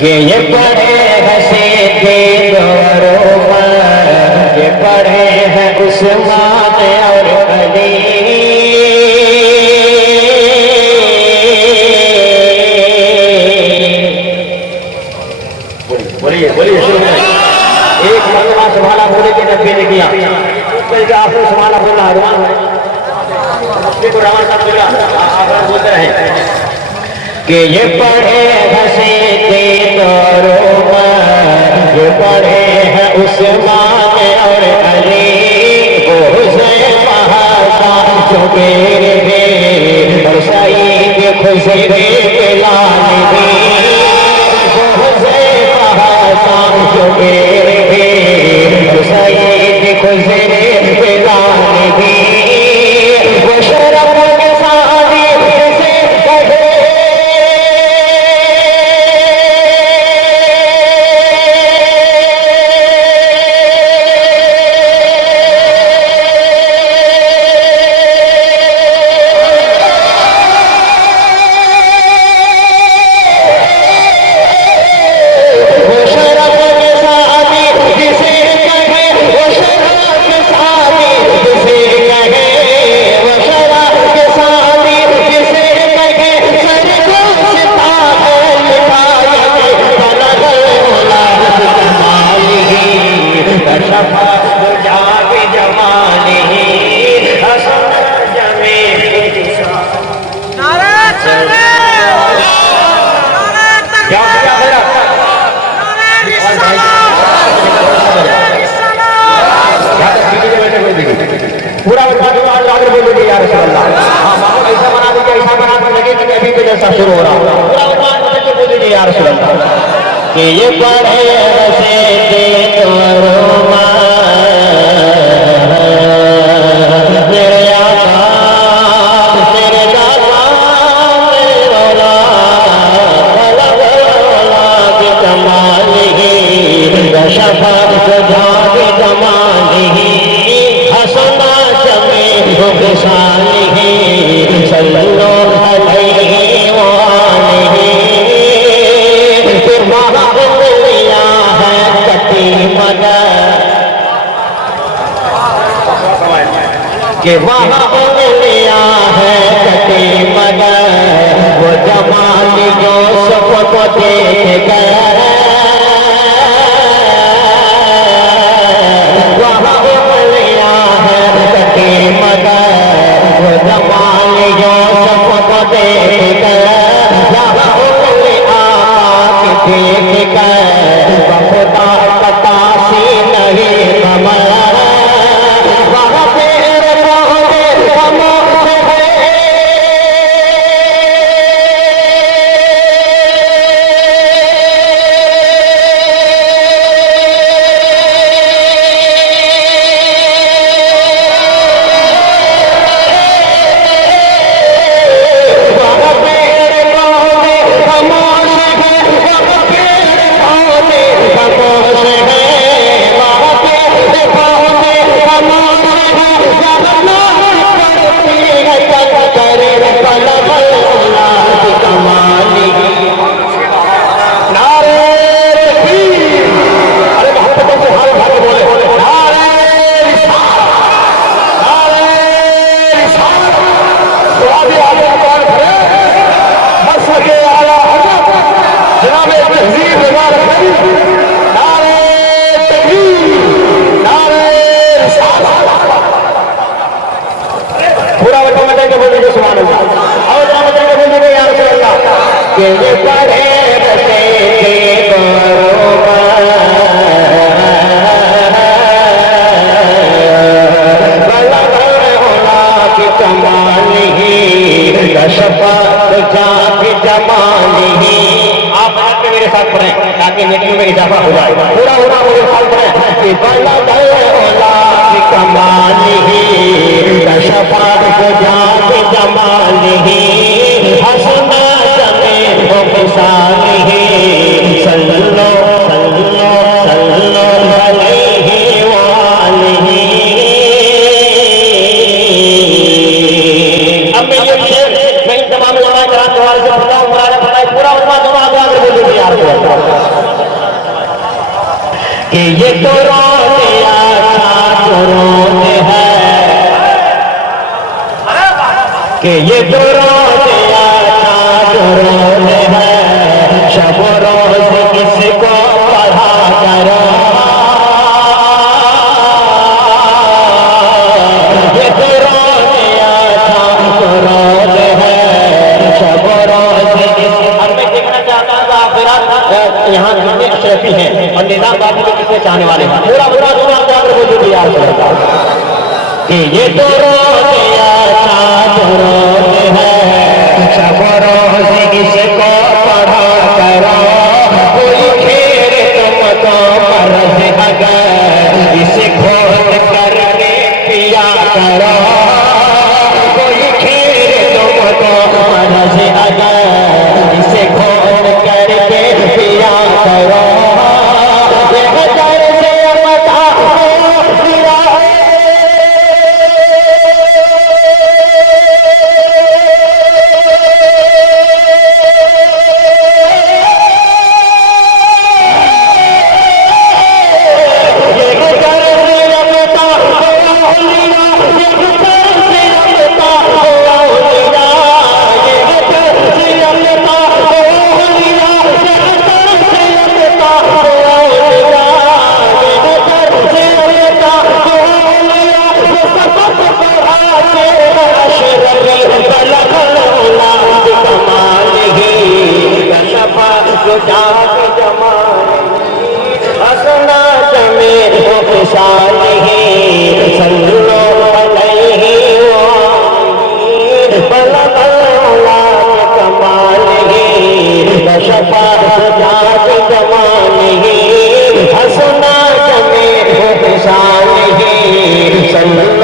कि ये पढ़े हसी थे दोरों ये पढ़े हैं उस्मान और अली बोलिए बोलिए शुरू में एक मरतबा सुभान बोले के नब्बे ने किया उसके आपने सुभान बोला हरवान को रवान कर दिया आप बोलते रहे कि ये पढ़े हसी थे दोरों ये पढ़े हैं उस्मान और अली वो जो मेरे और सईद खुशरे लाने जो मेरे और सईद खुशरे लाने वो शरम के साथ से कहे पूरा बोलोगे यार ऐसा बना दीजिए ऐसा बना कर लगे कि अभी पे जैसा शुरू हो रहा पूरा बोल दीजिए यार कि ये पढ़े से कि वहाँ लिया है कटी मगर वो जमाल जो सबको देख गए वहाँ लिया है कटी मगर वो जमाल जो सबको देख गए देख गए खुदा बतासी नहीं कमर ताकि नेकी में इजाफा हो जाए पूरा होना मेरे साथ है कि बला दौला की कमाली शफात को जाके जमाली हसना जमे हो मिसाली सल्लो कि ये तो रोज अच्छा जो रोज है, शब रोज इसको पढ़ा करो। ये तो रोज अच्छा जो रोज है, शब रोज अब मैं देखना चाहता हूँ आखिरत यहाँ कितने अशरफी हैं और निजाम बाबू के कितने चाहने वाले हैं। पूरा पूरा सुना जाकर वो जो यार चलता कि ये तो रोज अच्छा जो रोज है, सब रोज इसको पढ़ा करो। कोई खेर तुमको मर्ज अगर इसे खोल करके पिया करो। कोई खेर तुमको मर्ज अगर इसे खोल करके पिया करो। हसना जमे खुशाल ही सल्लो अलैहि बलगला कमाल ही शफा जात जमाल ही हसना जमे खुशाल ही सल्लो